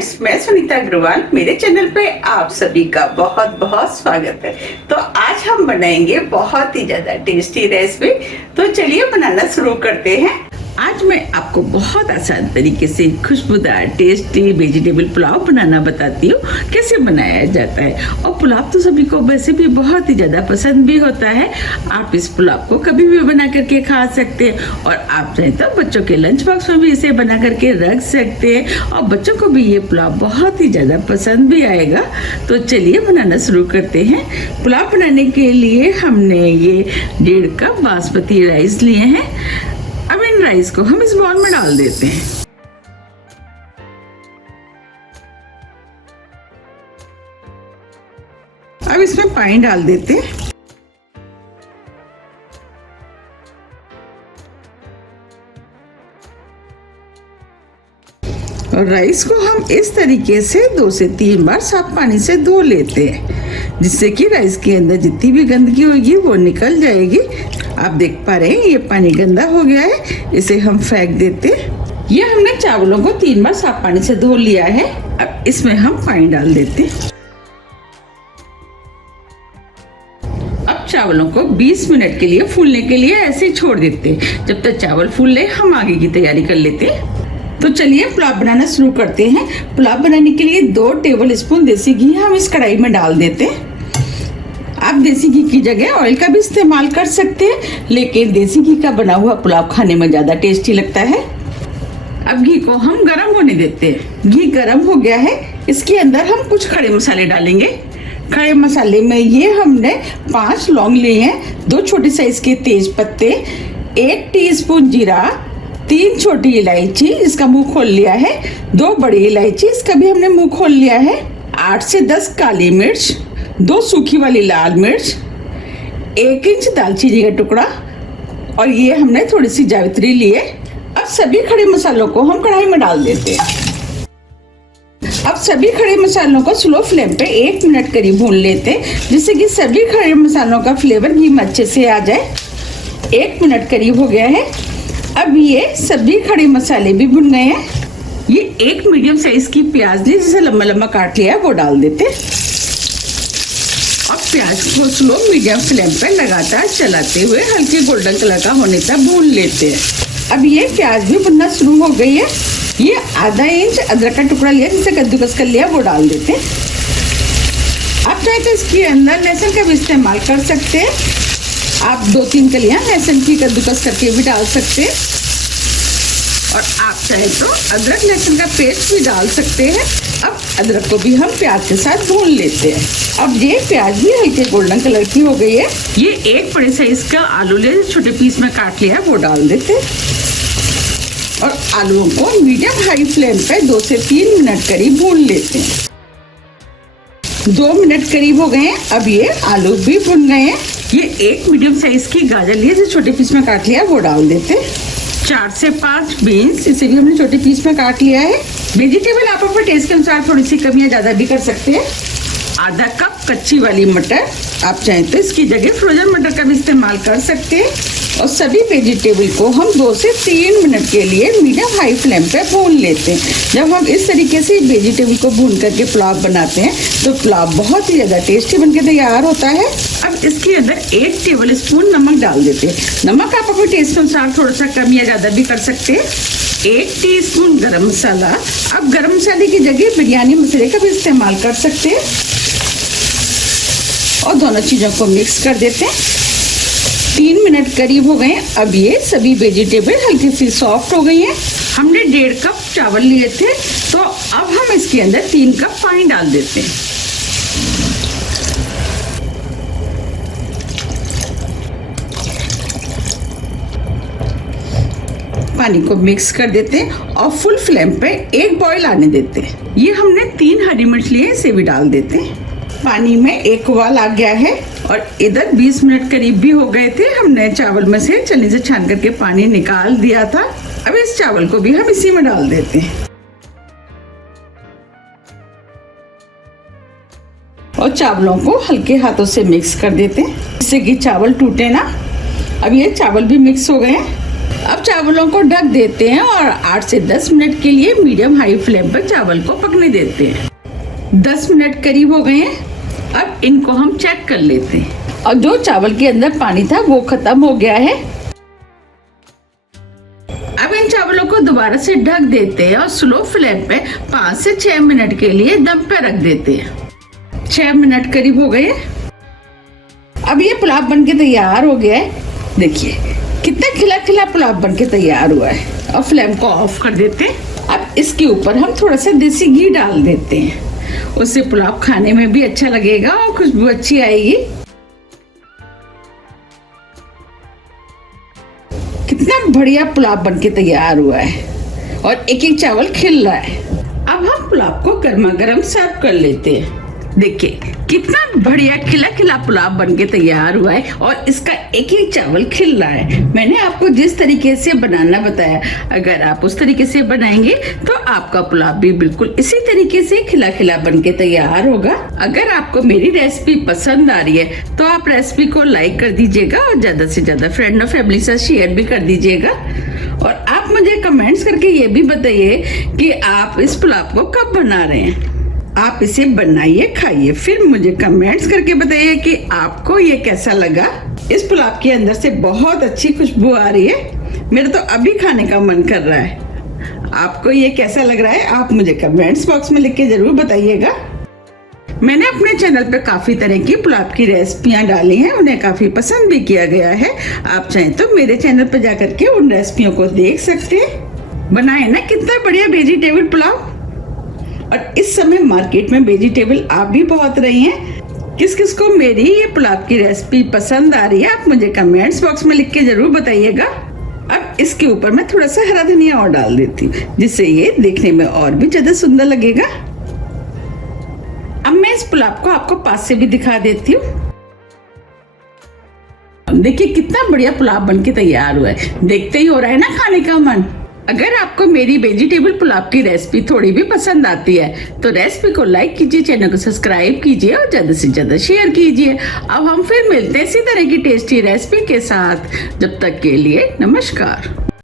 Friends, मैं सुनीता अग्रवाल। मेरे channel पे आप सभी का बहुत बहुत स्वागत है। तो आज हम बनाएंगे बहुत ही ज्यादा टेस्टी रेसिपी। तो चलिए बनाना शुरू करते हैं। आज मैं आपको बहुत आसान तरीके से खुशबूदार टेस्टी वेजिटेबल पुलाव बनाना बताती हूँ, कैसे बनाया जाता है। और पुलाव तो सभी को वैसे भी बहुत ही ज्यादा पसंद भी होता है। आप इस पुलाव को कभी भी बना करके खा सकते हैं और आप चाहें तो बच्चों के लंच बॉक्स में भी इसे बना करके रख सकते हैं और बच्चों को भी ये पुलाव बहुत ही ज्यादा पसंद भी आएगा। तो चलिए बनाना शुरू करते हैं। पुलाव बनाने के लिए हमने ये 1.5 कप बासमती राइस लिए हैं। अब इन राइस को हम इस बाउल में डाल देते हैं। अब इसमें पानी डाल देते हैं। और राइस को हम इस तरीके से 2 से 3 बार साफ पानी से धो लेते हैं, जिससे कि राइस के अंदर जितनी भी गंदगी होगी वो निकल जाएगी। आप देख पा रहे हैं ये पानी गंदा हो गया है, इसे हम फेंक देते हैं। ये हमने चावलों को 3 बार साफ पानी से धो लिया है। अब इसमें हम पानी डाल देते हैं। अब चावलों को 20 मिनट के लिए फूलने के लिए ऐसे ही छोड़ देते हैं। जब तक चावल फूल ले हम आगे की तैयारी कर लेते हैं। तो चलिए पुलाव बनाना शुरू करते हैं। पुलाव बनाने के लिए 2 टेबल स्पून देसी घी हम इस कढ़ाई में डाल देते हैं। आप देसी घी की जगह ऑयल का भी इस्तेमाल कर सकते हैं, लेकिन देसी घी का बना हुआ पुलाव खाने में ज़्यादा टेस्टी लगता है। अब घी को हम गरम होने देते हैं। घी गरम हो गया है, इसके अंदर हम कुछ खड़े मसाले डालेंगे। खड़े मसाले में ये हमने 5 लौंग लिए हैं, 2 छोटे साइज के तेज पत्ते, 1 टीस्पून जीरा, 3 छोटी इलायची इसका मुंह खोल लिया है, 2 बड़ी इलायची इसका भी हमने मुंह खोल लिया है, 8 से 10 काली मिर्च, 2 सूखी वाली लाल मिर्च, 1 इंच दालचीनी का टुकड़ा और ये हमने थोड़ी सी जावित्री ली है। अब सभी खड़े मसालों को हम कढ़ाई में डाल देते हैं। अब सभी खड़े मसालों को स्लो फ्लेम पे 1 मिनट करीब भून लेते हैं, जिससे कि सभी खड़े मसालों का फ्लेवर घी में अच्छे से आ जाए। 1 मिनट करीब हो गया है। अब ये सभी खड़े मसाले भी भुन गए हैं। ये 1 मीडियम साइज की प्याज ली, जिसे लंबा लंबा काट लिया है, वो डाल देते हैं। अब प्याज को स्लो मीडियम फ्लेम पर लगातार चलाते हुए हल्के गोल्डन कलर का होने तक भून लेते हैं। अब ये प्याज भी भुनना शुरू हो गई है। ये आधा इंच अदरक का टुकड़ा लिया, जिसे कद्दूकस कर लिया, वो डाल देते हैं। आप चाहे तो इसके अंदर लहसुन का भी इस्तेमाल कर सकते हैं। आप 2-3 कलियां लहसुन की कद्दूकस करके भी डाल सकते हैं और आप चाहे तो अदरक लहसुन का पेस्ट भी डाल सकते हैं। अब अदरक को भी हम प्याज के साथ भून लेते हैं। अब ये प्याज भी हल्के गोल्डन कलर की हो गई है। ये 1 बड़े साइज का आलू ले छोटे पीस में काट लिया है, वो डाल देते हैं और आलूओं को मीडियम हाई फ्लेम पे 2 से 3 मिनट करीब भून लेते हैं। 2 मिनट करीब हो गए हैं। अब ये आलू भी भुन गए हैं। ये 1 मीडियम साइज की गाजर लिए, जो छोटे पीस में काट लिया, वो डाल देते हैं। 4 से 5 बीन्स, इसे भी हमने छोटे पीस में काट लिया है। वेजिटेबल आप अपने टेस्ट के अनुसार थोड़ी सी कम या ज्यादा भी कर सकते हैं। आधा कप कच्ची वाली मटर, आप चाहें तो इसकी जगह फ्रोजन मटर का भी इस्तेमाल कर सकते हैं। और सभी वेजिटेबल को हम 2 से 3 मिनट के लिए मीडियम हाई फ्लेम पे भून लेते हैं। जब हम इस तरीके से वेजिटेबल को भून करके पुलाव बनाते हैं तो पुलाव बहुत ही ज़्यादा टेस्टी बनके तैयार होता है। अब इसके अंदर 1 टेबल स्पून नमक डाल देते हैं। नमक आप अपने टेस्ट के अनुसार थोड़ा सा कम या ज़्यादा भी कर सकते हैं। 1 टीस्पून गरम मसाला, अब गरम मसाले की जगह बिरयानी मसाले का भी इस्तेमाल कर सकते हैं और दोनों चीज़ों को मिक्स कर देते हैं। 3 मिनट करीब हो गए। अब ये सभी वेजिटेबल हल्की सी सॉफ्ट हो गई हैं। हमने 1.5 कप चावल लिए थे, तो अब हम इसके अंदर 3 कप पानी डाल देते हैं। पानी को मिक्स कर देते हैं और फुल फ्लेम पे 1 बॉईल आने देते हैं। ये हमने 3 हरी मिर्च लिए, इसे भी डाल देते हैं। पानी में 1 उबाल आ गया है और इधर 20 मिनट करीब भी हो गए थे। हमने चावल में से छलनी से छान करके पानी निकाल दिया था। अब इस चावल को भी हम इसी में डाल देते हैं और चावलों को हल्के हाथों से मिक्स कर देते हैं, जिससे कि चावल टूटे ना। अब ये चावल भी मिक्स हो गए हैं। अब चावलों को ढक देते हैं और 8 से 10 मिनट के लिए मीडियम हाई फ्लेम पर चावल को पकने देते हैं। 10 मिनट करीब हो गए हैं। अब इनको हम चेक कर लेते हैं और जो चावल के अंदर पानी था वो खत्म हो गया है। अब इन चावलों को दोबारा से ढक देते हैं और स्लो फ्लेम पे 5 से 6 मिनट के लिए दम पे रख देते हैं। 6 मिनट करीब हो गए। अब ये पुलाव बनके तैयार हो गया है। देखिए कितना खिला खिला पुलाव बनके तैयार हुआ है। और फ्लेम को ऑफ कर देते हैं। अब इसके ऊपर हम थोड़ा सा देसी घी डाल देते हैं, उससे पुलाव खाने में भी अच्छा लगेगा और खुशबू अच्छी आएगी। कितना बढ़िया पुलाव बनके तैयार हुआ है और एक एक चावल खिल रहा है। अब हम पुलाव को गर्मा गर्म सर्व कर लेते हैं। देखिए कितना बढ़िया खिला खिला पुलाव बनके तैयार हुआ है और इसका एक एक चावल खिल रहा है। मैंने आपको जिस तरीके से बनाना बताया, अगर आप उस तरीके से बनाएंगे तो आपका पुलाव भी बिल्कुल इसी तरीके से खिला खिला बनके तैयार होगा। अगर आपको मेरी रेसिपी पसंद आ रही है तो आप रेसिपी को लाइक कर दीजिएगा और ज्यादा से ज्यादा फ्रेंड और फैमिली से शेयर भी कर दीजिएगा। और आप मुझे कमेंट्स करके ये भी बताइए कि आप इस पुलाव को कब बना रहे हैं। आप इसे बनाइए, खाइए, फिर मुझे कमेंट्स करके बताइए कि आपको ये कैसा लगा। इस पुलाव के अंदर से बहुत अच्छी खुशबू आ रही है। मेरा तो अभी खाने का मन कर रहा है। आपको ये कैसा लग रहा है आप मुझे कमेंट्स बॉक्स में लिख के जरूर बताइएगा। मैंने अपने चैनल पे काफी तरह की पुलाव की रेसिपियां डाली हैं, उन्हें काफी पसंद भी किया गया है। आप चाहें तो मेरे चैनल पे जाकर के उन रेसिपियों को देख सकते हैं। बनाए ना कितना बढ़िया वेजिटेबल पुलाव। और इस समय मार्केट में वेजिटेबल आ भी बहुत रही हैं। किस किस को मेरी ये पुलाव की रेसिपी पसंद आ रही है आप मुझे कमेंट्स बॉक्स में लिख के जरूर बताइएगा। अब इसके ऊपर मैं थोड़ा सा हरा धनिया और डाल देती हूँ, जिससे ये देखने में और भी ज्यादा सुंदर लगेगा। अब मैं इस पुलाव को आपको पास से भी दिखा देती हूँ। देखिए कितना बढ़िया पुलाव बनके तैयार हुआ है। देखते ही हो रहा है ना खाने का मन। अगर आपको मेरी वेजिटेबल पुलाव की रेसिपी थोड़ी भी पसंद आती है तो रेसिपी को लाइक कीजिए, चैनल को सब्सक्राइब कीजिए और ज्यादा से ज्यादा शेयर कीजिए। अब हम फिर मिलते हैं इसी तरह की टेस्टी रेसिपी के साथ। जब तक के लिए नमस्कार।